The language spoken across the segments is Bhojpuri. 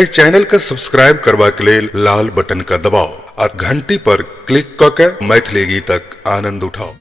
ए चैनल का सब्सक्राइब करवा के लिए लाल बटन का दबाओ और घंटी पर क्लिक करके मैथिली गीतक आनंद उठाओ।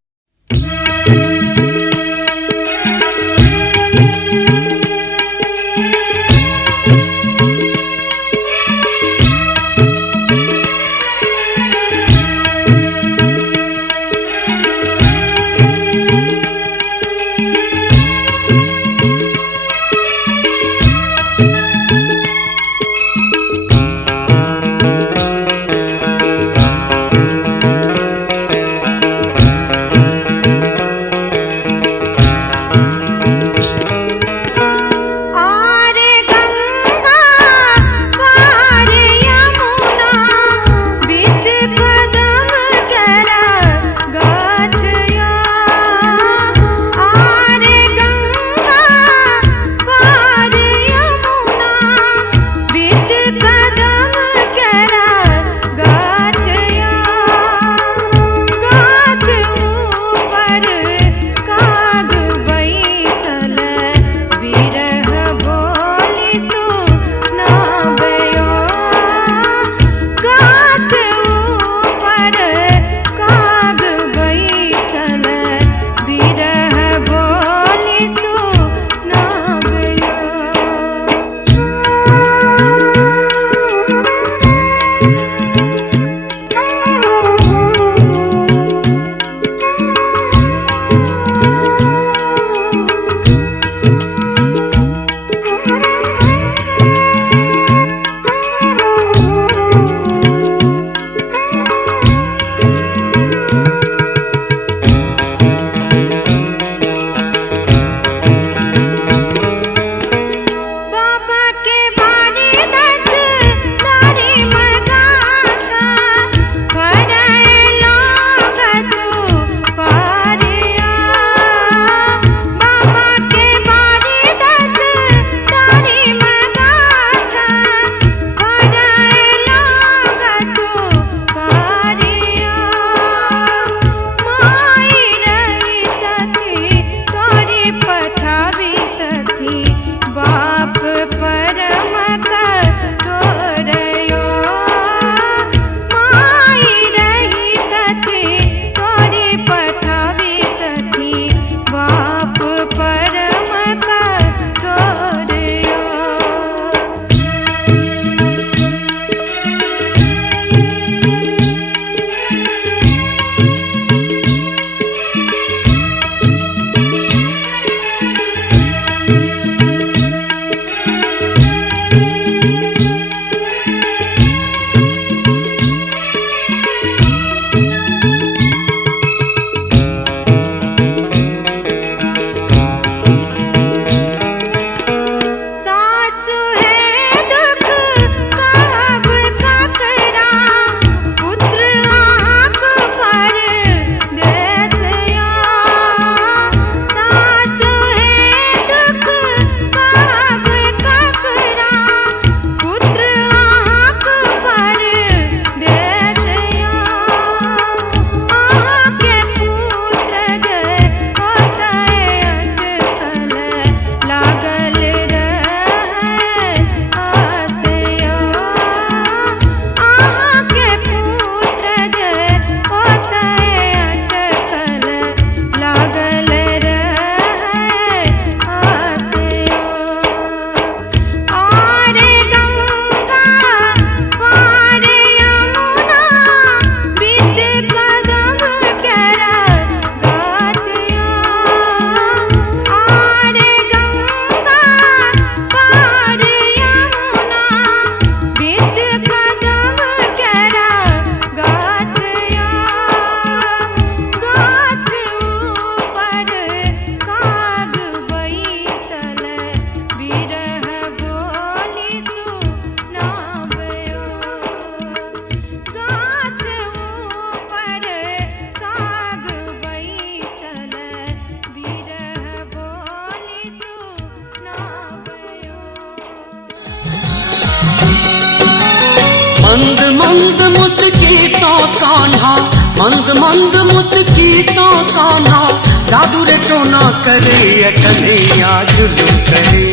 मंद मंद मुस्कितों कान्हा, मंद मंद मुस्कितों कान्हा, जादू रे टोना करे कन्हैया जुल्म करे,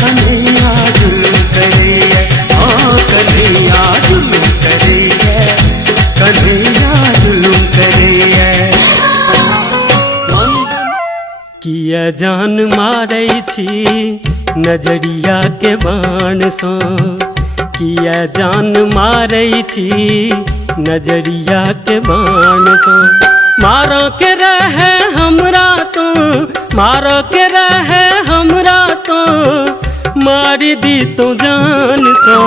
कन्हैया जुल्म करे। जान मारै छी नजरिया के बाण सँ किया जान मारै छी नजरिया के बाण सँ मारो के रहे हमरा तो मारो के रहे हमरा तो मार दी तो जान सँ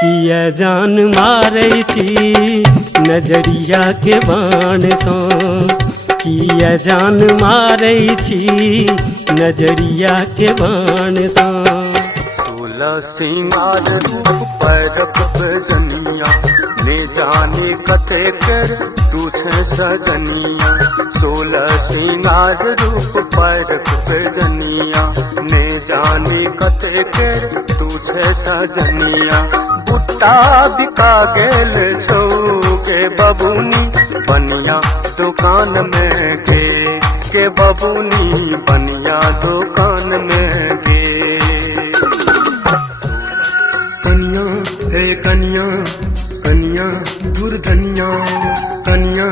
किया जान मारै छी नजरिया के बाण सँ किया जान मारै छी नजरिया के बाण सँ सोलह सिंगार रूप पैरक बेजनिया ने जाने कते कर तू छे सजनिया 16 सिंगार रूप पैरक बेजनिया ने जाने कते कर तू छे सजनिया बुट्टा बिका गेल छौ के बबुनी बनिया दुकान में के बबुनी बनिया दुकान में गे कन्या हे कन्या कन्या दुर्धनिया कन्या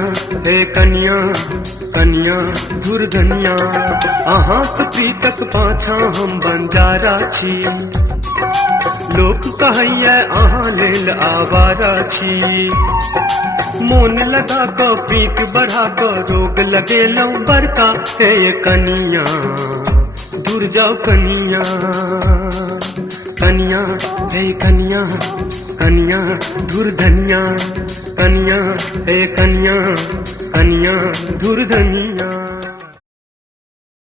हे कन्या कन्या दुर्धनिया अहाँक प्रीतक पाछा हम बंजारा छी लोक कहैया अहाँ लेल आवारा छी मोन लगा क प्रीत बढ़ा क रोग लगेलहुँ बड़का हे कनिया दूर जाओ कनिया कनिया हे कनिया कनिया दुर्धनिया कनिया हे कनिया कनिया दुर्धनिया।